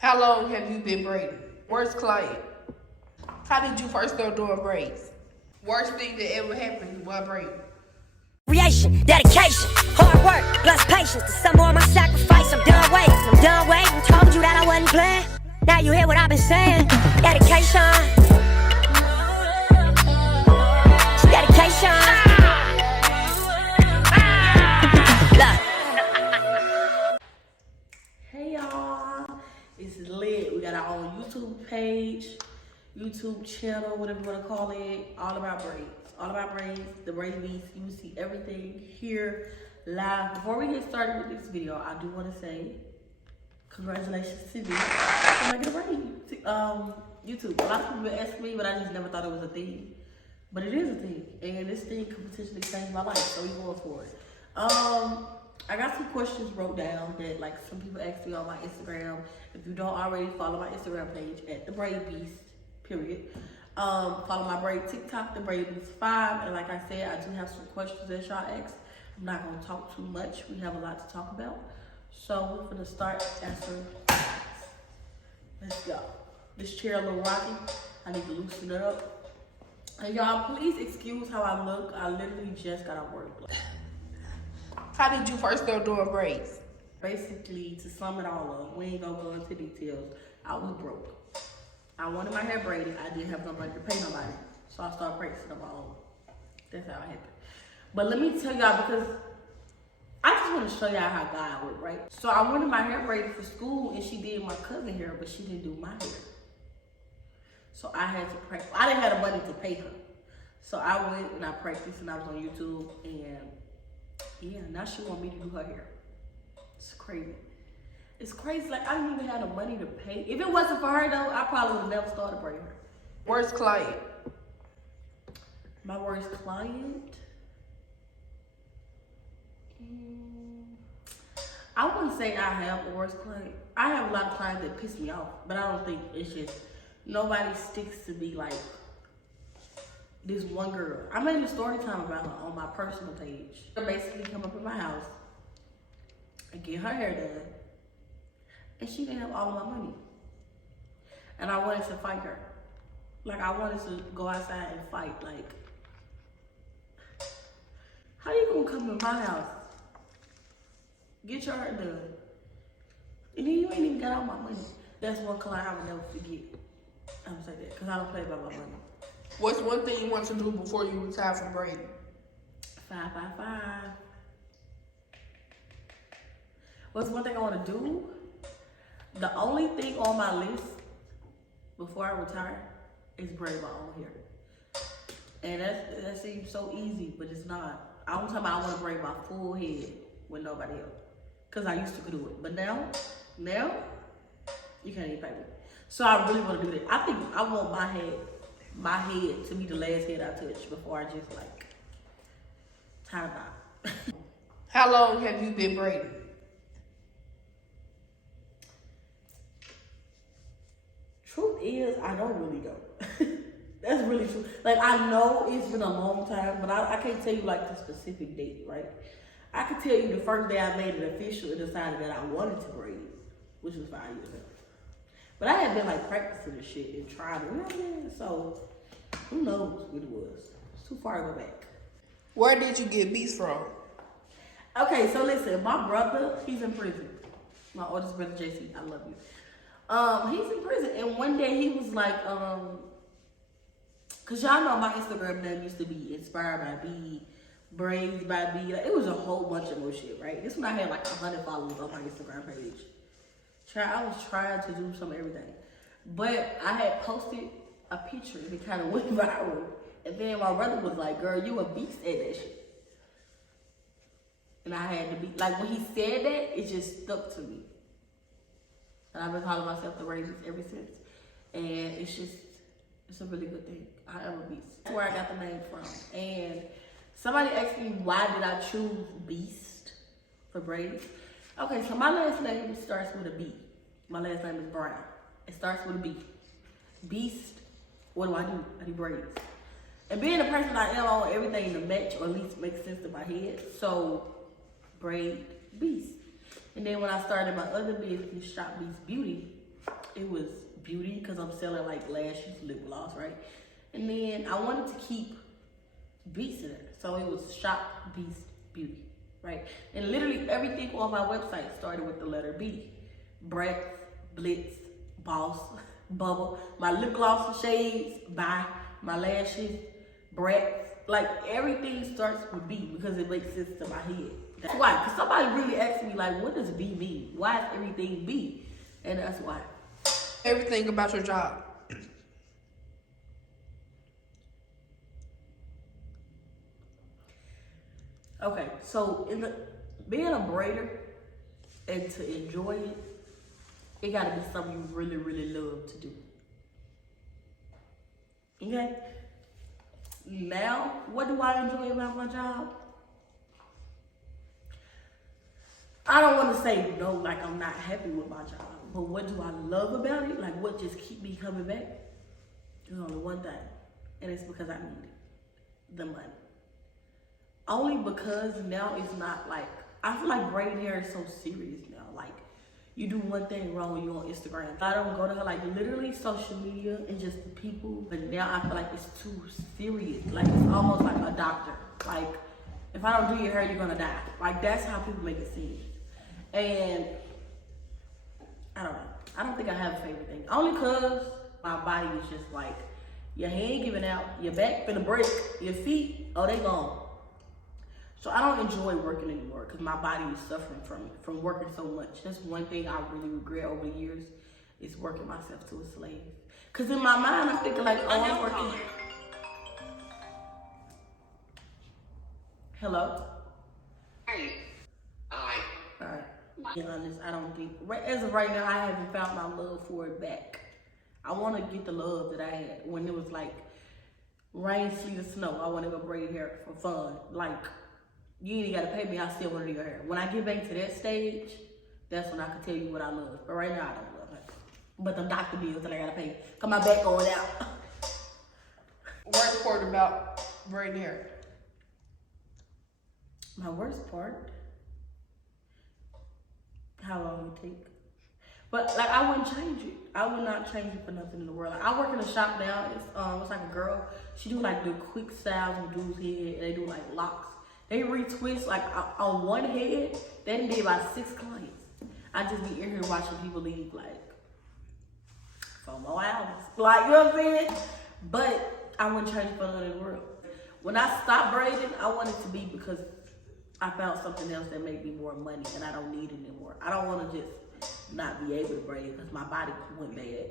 How long have you been braiding? Worst client? How did you first start doing braids? Worst thing that ever happened while braiding? Creation, dedication, hard work, plus patience. To some more of my sacrifice, I'm done waiting. Told you that I wasn't playing. Now you hear what I've been saying. Dedication. Dedication. Hey y'all, it's lit. We got our own YouTube page, YouTube channel, whatever you want to call it. All about braids, Thebraidbeast. You will see everything here live. Before we get started with this video, I do want to say congratulations to me for making a braid. YouTube. A lot of people been asking me, but I just never thought it was a thing. But it is a thing, and this thing could potentially change my life, so we're going for it. I got some questions wrote down that like some people asked me on my Instagram. If you don't already follow my Instagram page at Thebraidbeast, period. Follow my braid TikTok, Thebraidbeast5. And like I said, I do have some questions that y'all asked. I'm not gonna talk too much. We have a lot to talk about. So we're gonna start answering questions. Let's go. This chair a little rocky. I need to loosen it up. And y'all, please excuse how I look. I literally just got off work. How did you first start doing braids? Basically, to sum it all up, we ain't gonna go into details. I was broke. I wanted my hair braided. I didn't have nobody to pay nobody. So I started practicing on my own. That's how it happened. But let me tell y'all, because I just want to show y'all how God works, right? So I wanted my hair braided for school, and she did my cousin hair, but she didn't do my hair. So I had to practice. I didn't have the money to pay her. So I went and I practiced, and I was on YouTube, and yeah, now she want me to do her hair. It's crazy. It's crazy, like I didn't even have the money to pay. If it wasn't for her though, I probably would have never started braiding her. Worst client? My worst client? I wouldn't say I have a worst client. I have a lot of clients that piss me off, but I don't think it's just, nobody sticks to me like this one girl. I made a story time about her on my personal page. She basically come up in my house and get her hair done, and she didn't have all of my money. And I wanted to fight her. Like I wanted to go outside and fight. Like, how you gonna come to my house, get your hair done, and then you ain't even got all my money? That's one client I would never forget. I'm gonna say that because I don't play about my money. What's one thing you want to do before you retire from braiding? 555. What's one thing I want to do? The only thing on my list before I retire is braid my own hair. And that seems so easy, but it's not. I'm talking about I want to braid my full head with nobody else. Because I used to do it. But now, you can't even pay me. So I really want to do that. I think I want my head to be the last head I touch before I just like tie it out. How long have you been braiding? Truth is, I don't really know. That's really true. Like, I know it's been a long time, but I can't tell you like the specific date, right? I could tell you the first day I made it official and decided that I wanted to braid, which was 5 years ago. But I had been like practicing the shit and trying it, you know what I mean? So who knows what it was? It's too far to go back. Where did you get beats from? Okay, so listen, my brother, he's in prison. My oldest brother, JC, I love you. He's in prison, and one day he was like, cause y'all know my Instagram name used to be Inspired by B, Braids by B. Like, it was a whole bunch of more shit, right? This one I had like 100 followers on my Instagram page. I was trying to do some everything, but I had posted a picture and it kind of went viral. And then my brother was like, "Girl, you a beast at that shit." And I had to be like, when he said that, it just stuck to me. And I've been calling myself Thebraidbeast ever since. And it's a really good thing. I am a beast. That's where I got the name from. And somebody asked me, why did I choose Beast for braids? Okay, so my last name starts with a B. My last name is Brown. It starts with a B. Beast, what do? I do braids. And being the person I am, I want everything to match or at least make sense to my head. So, Braid Beast. And then when I started my other business, Shop Beast Beauty, It was beauty because I'm selling like lashes, lip gloss, right? And then I wanted to keep Beast in it. So it was Shop Beast Beauty, right? And literally everything on my website started with the letter B. Breath, Blitz, Boss, Bubble. My lip gloss shades, Bye. My lashes, Breath. Like everything starts with B because it makes sense to my head. That's why. Because somebody really asked me like, what does B mean? Why is everything B? And that's why. Everything about your job. Okay, so being a braider and to enjoy it, it gotta be something you really, really love to do. Okay? Now, what do I enjoy about my job? I don't want to say no, like I'm not happy with my job, but what do I love about it? Like what just keep me coming back? There's only one thing, and it's because I need it, the money. Only because now it's not like, I feel like braiding hair is so serious now. Like you do one thing wrong, you on Instagram. I don't go to her like literally social media and just the people, but now I feel like it's too serious. Like it's almost like a doctor. Like if I don't do your hair, you're gonna die. Like that's how people make it seem. And I don't know. I don't think I have a favorite thing. Only cause my body is just like, your hand giving out, your back finna break, your feet, oh they gone. So I don't enjoy working anymore because my body is suffering from working so much. That's one thing I really regret over the years is working myself to a slave. Because in my mind, I'm thinking like, oh, I'm working. Hello? Hey. Alright. Alright. To be honest, I don't think, as of right now, I haven't found my love for it back. I want to get the love that I had when it was like rain, sleet, or snow. I want to go braid hair for fun. Like, you ain't gotta pay me, I still want to do your hair. When I get back to that stage, that's when I can tell you what I love. But right now, I don't love it. But the doctor bills that I gotta pay, cause my back going out. Worst part about braiding hair. My worst part, how long it take. But like, I wouldn't change it. I would not change it for nothing in the world. Like, I work in a shop now. It's like a girl. She do like the quick styles with dudes' head, and they do like locks. They retwist like on one head. They done did about 6 clients. I just be in here watching people leave like 4 more hours. Like, you know what I'm saying? But I wouldn't change it for nothing in the world. When I stopped braiding, I want it to be because I found something else that made me more money and I don't need it anymore. I don't want to just not be able to braid because my body went bad.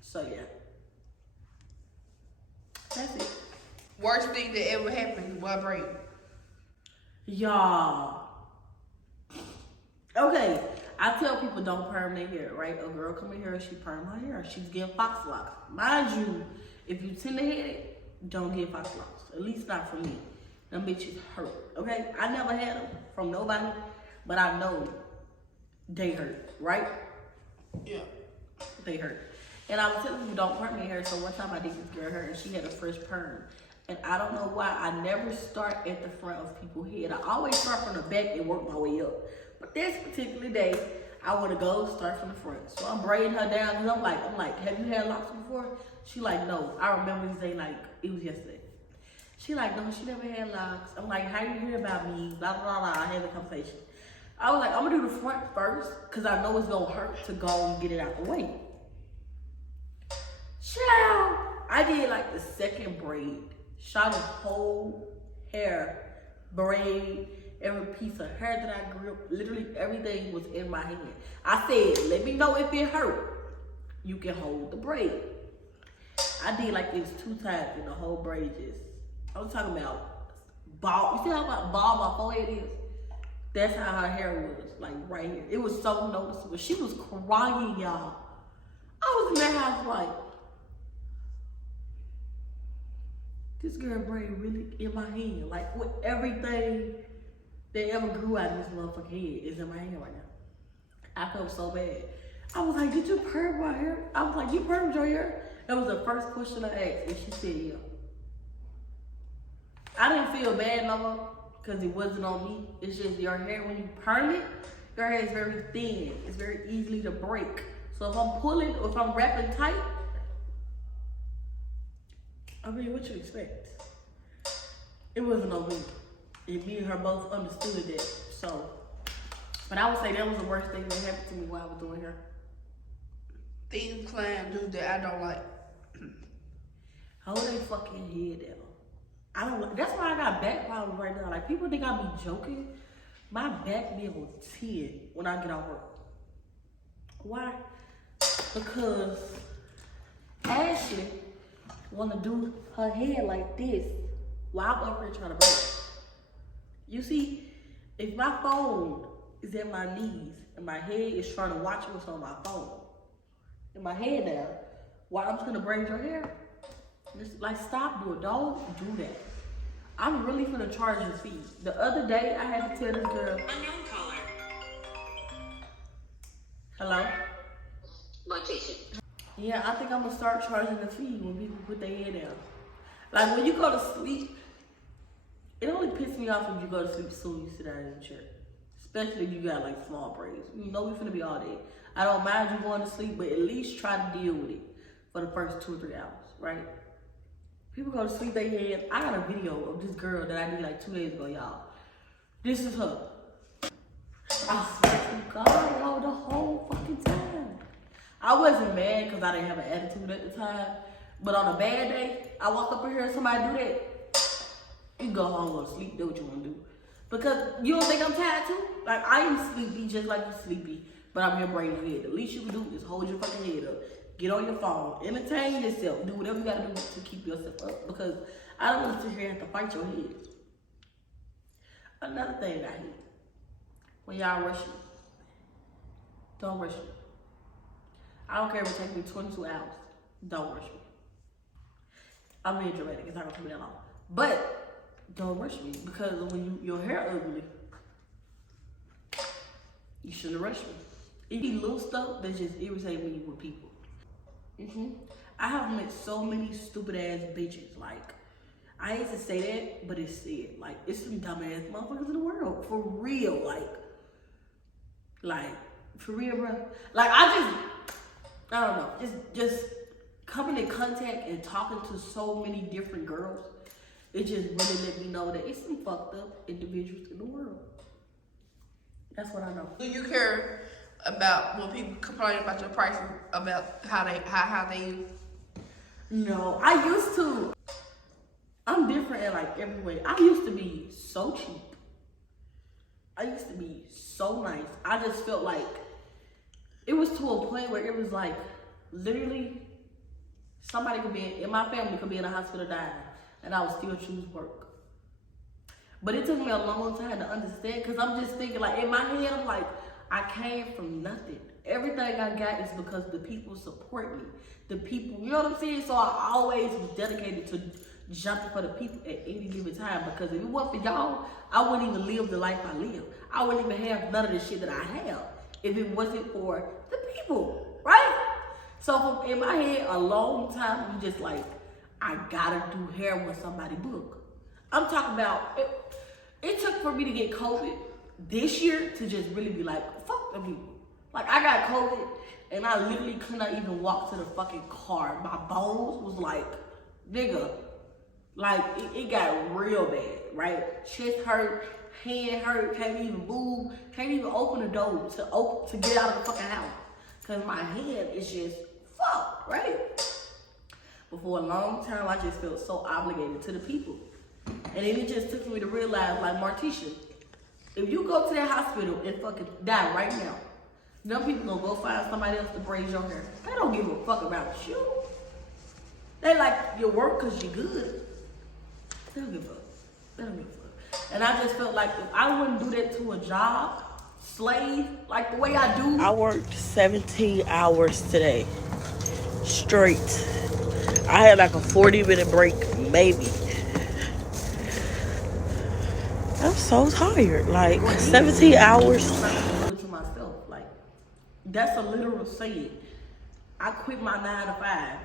So yeah. That's it. Worst thing that ever happened while braiding. Y'all. Okay, I tell people don't perm their hair, right? A girl come in here, she perm her hair. She's getting fox locks. Mind you, if you tender-headed, don't get fox locks. At least not from me. Them bitches hurt, okay? I never had them from nobody, but I know they hurt, right? Yeah. They hurt. And I was telling people don't perm their hair, so one time I did this girl hair and she had a fresh perm. And I don't know why, I never start at the front of people's head. I always start from the back and work my way up. But this particular day, I want to go start from the front. So I'm braiding her down because I'm like, have you had locks before? She like, no. I remember this day like it was yesterday. She like, no, she never had locks. I'm like, how you hear about me? Blah, blah, blah. I had a conversation. I was like, I'm going to do the front first because I know it's going to hurt to go and get it out the way. Ciao. I did like the second braid. Shot his whole hair, braid, every piece of hair that I grew up, literally everything was in my hand. I said, let me know if it hurt. You can hold the braid. I did like this 2 times and the whole braid just, I was talking about bald. You see how bald my forehead is? That's how her hair was, like right here. It was so noticeable. She was crying, y'all. I was in that house like, this girl braid really in my hand. Like with everything that ever grew out of this motherfucking head is in my hand right now. I felt so bad. I was like, did you perm my hair? I was like, you permed your hair? That was the first question I asked, and she said, yeah. I didn't feel bad no more because it wasn't on me. It's just your hair, when you perm it, Your hair is very thin. It's very easily to break. So if I'm pulling or if I'm wrapping tight, I mean, what you expect? It wasn't no me. And me and her both understood that. So, but I would say that was the worst thing that happened to me while I was doing hair. Things Clan do that I don't like. Hold they fucking head down. I don't. That's why I got back problems right now. Like, people think I be joking. My back be on 10 when I get out work. Why? Because Ashley wanna do her hair like this while I'm up here trying to break. You see, if my phone is at my knees and my head is trying to watch what's on my phone, and my head down while I'm trying to braid your hair, just like, stop doing. Don't do that. I'm really finna charge your fee. The other day I had to tell this girl. Unknown caller. Hello? Morticia. Yeah, I think I'm gonna start charging a fee when people put their head down. Like, when you go to sleep, it only pisses me off if you go to sleep soon you sit down in the chair. Especially if you got like small braids. You know we finna be all day. I don't mind you going to sleep, but at least try to deal with it for the first 2 or 3 hours, right? People go to sleep their head. I got a video of this girl that I did like 2 days ago, y'all. This is her. I swear to God, yo, the whole fucking time. I wasn't mad because I didn't have an attitude at the time. But on a bad day, I walk up in here and somebody do that, you go home, go to sleep, do what you want to do. Because you don't think I'm tired too? Like, I am sleepy just like you're sleepy, but I'm here braiding your head. The least you can do is hold your fucking head up. Get on your phone, entertain yourself, do whatever you gotta do to keep yourself up, because I don't want to sit here and have to fight your head. Another thing I hate, when y'all rush me, don't rush me. I don't care if it takes me 22 hours, don't rush me. I'm being dramatic, it's not gonna take me that long. But don't rush me, because when your hair ugly, you shouldn't rush me. It be little stuff that just irritate me with people. I have met so many stupid ass bitches. Like, I hate to say that, but it's said. Like, it's some dumb ass motherfuckers in the world. For real. Like, for real, bro. Like, I don't know. Just coming in contact and talking to so many different girls, it just really let me know that it's some fucked up individuals in the world. That's what I know. Do you care about when people complain about your prices, about how they No, I used to. I'm different in like every way. I used to be so cheap. I used to be so nice. I just felt like it was to a point where it was like literally somebody could be in my family could be in a hospital dying and I would still choose work. But it took me a long time to understand, because I'm just thinking, like, in my head, I'm like, I came from nothing. Everything I got is because the people support me. The people, you know what I'm saying? So I always was dedicated to jumping for the people at any given time, because if it wasn't for y'all, I wouldn't even live the life I live. I wouldn't even have none of the shit that I have if it wasn't for the people, right? So in my head, a long time, I'm just like, I gotta do hair when somebody book. I'm talking about, it took for me to get COVID this year to just really be like, fuck the people. Like, I got COVID and I literally could not even walk to the fucking car. My bones was like, nigga, like it got real bad, right? Chest hurt, hand hurt, can't even move, can't even open the door to get out of the fucking house. Cause my hand is just fucked, right? But for a long time, I just felt so obligated to the people. And then it just took me to realize, like, Morticia, if you go to that hospital and fucking die right now, them people gonna go find somebody else to braid your hair. They don't give a fuck about you. They like your work cause you're good. They don't give a fuck. They don't give a fuck. And I just felt like if I wouldn't do that to a job, slave, like the way I do. I worked 17 hours today, straight. I had like a 40-minute break, maybe. I'm so tired, like 17 hours. To myself, like, that's a literal saying. I quit my 9 to 5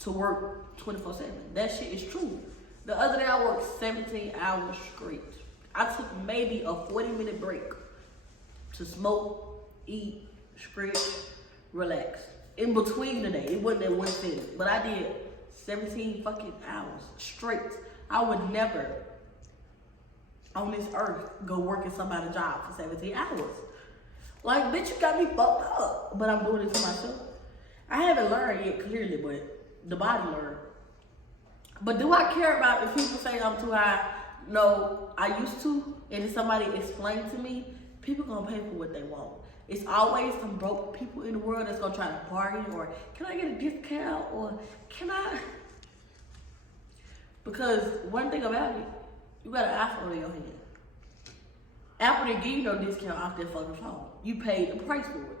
to work 24/7. That shit is true. The other day I worked 17 hours straight. I took maybe a 40-minute break to smoke, eat, stretch, relax. In between the day, it wasn't that one thing, but I did 17 fucking hours straight. I would never on this earth go work in somebody's job for 17 hours. Like, bitch, you got me fucked up. But I'm doing it to myself. I haven't learned yet clearly, but the body learned. But do I care about if people say I'm too high? No, I used to. And if somebody explained to me, people gonna pay for what they want. It's always some broke people in the world that's gonna try to bargain, or can I get a discount, or can I? Because one thing about it, you got an iPhone in your hand. Apple didn't give you no discount off that fucking phone. You paid the price for it.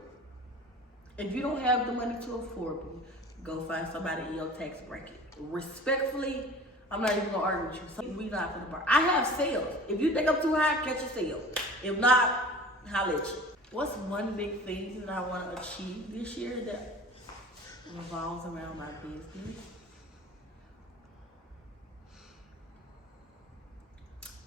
If you don't have the money to afford it, go find somebody in your tax bracket. Respectfully, I'm not even gonna argue with you. So we not for the bar. I have sales. If you think I'm too high, catch a sale. If not, holla at you. What's one big thing that I want to achieve this year that revolves around my business?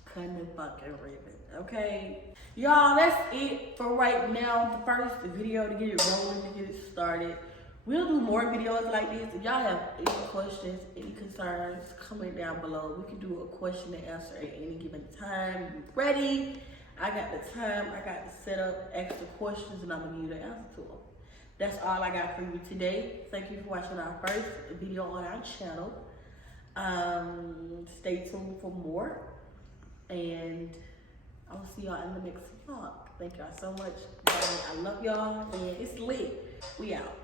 Cutting the fucking ribbon, okay? Y'all, that's it for right now. The first video to get it rolling, to get it started. We'll do more videos like this. If y'all have any questions, any concerns, comment down below. We can do a question and answer at any given time. You ready? I got the time, I got the setup, ask the questions, and I'm gonna give you the answer to them. That's all I got for you today. Thank you for watching our first video on our channel. Stay tuned for more. And I'll see y'all in the next vlog. Thank y'all so much. I love y'all, and it's lit. We out.